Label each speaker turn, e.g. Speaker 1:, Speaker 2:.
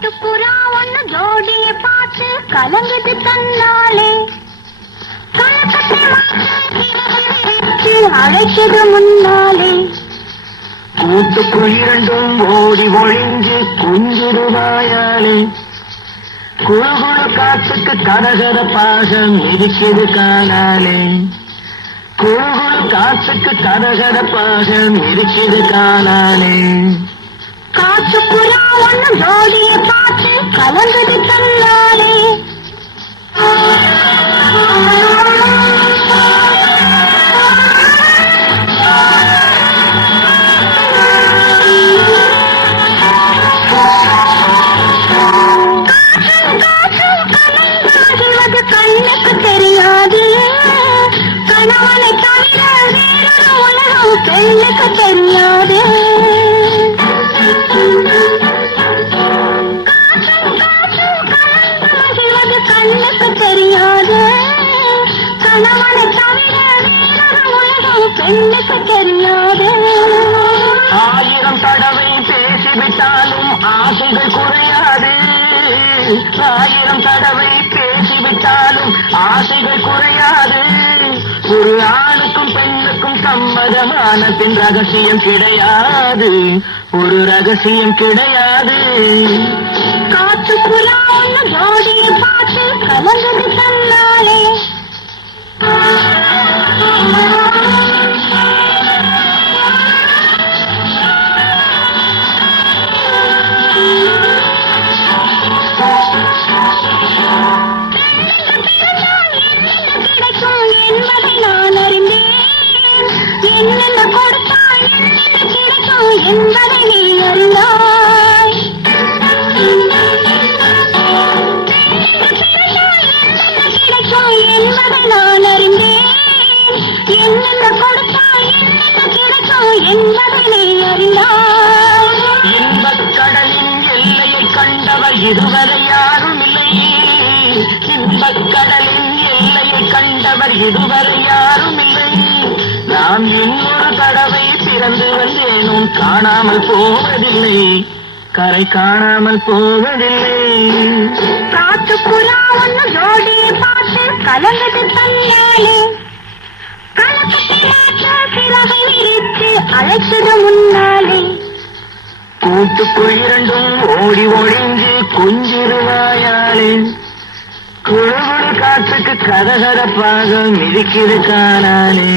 Speaker 1: காட்டுப்புறா ஒண்ணு ஜோடிய பார்த்து கலங்குது தன்னாலே. கலக்கத்தை அழைச்சது முன்னாலே.
Speaker 2: கூட்டுக்குழிரண்டும் ஓடி ஒழிஞ்சு குஞ்சிருவாயாலே குழு குழு காத்துக்கு பாகம் இருக்கிறது காணாலே. குழு குழு காத்துக்கு பாகம் இருக்கிறது காணாலே.
Speaker 1: காற்று புறா ஒண்ணு ஜோடிய பார்த்து கலந்தது தன்னாலே தெரியாது. கணவனை தவிர வேறொரு உலகம் பெண்ணுக்கு தெரியாது. உலகம் பெண்ணுக்கு தெரியாது
Speaker 2: ஆயிரம் தடவை பேசிவிட்டாலும் ஆசைகள் குறையாது. ஆயிரம் தடவை பேசிவிட்டாலும் ஆசைகள் குறையாது. ஒரு ஆணுக்கும் பெண்ணுக்கும் சம்மதமான பின் ரகசியம் கிடையாது. ஒரு ரகசியம் கிடையாது.
Speaker 1: காத்து புறா
Speaker 2: இதுவரை யாரும் இல்லை இன்பக் கடலின் எல்லையை கண்டவர் இதுவரை யாரும் இல்லை. நாம் இன்னொரு தடவை பிறந்து வந்தேனும் காணாமல் போவதில்லை. கரை காணாமல் போவதில்லை.
Speaker 1: காட்டுப்புறா ஒண்ணு ஜோடியை பார்த்து கலங்குது தன்னாலே. கலக்கத்தை விரித்து அழைத்தது முன்னாலே.
Speaker 2: கூட்டுக்குள் இரண்டும் ஓடி ஒழிஞ்சு கொஞ்சிருவாயாலே. குழுகுழு காற்றுக்கு கதகரப்பாக மிதிக்கிது காணாலே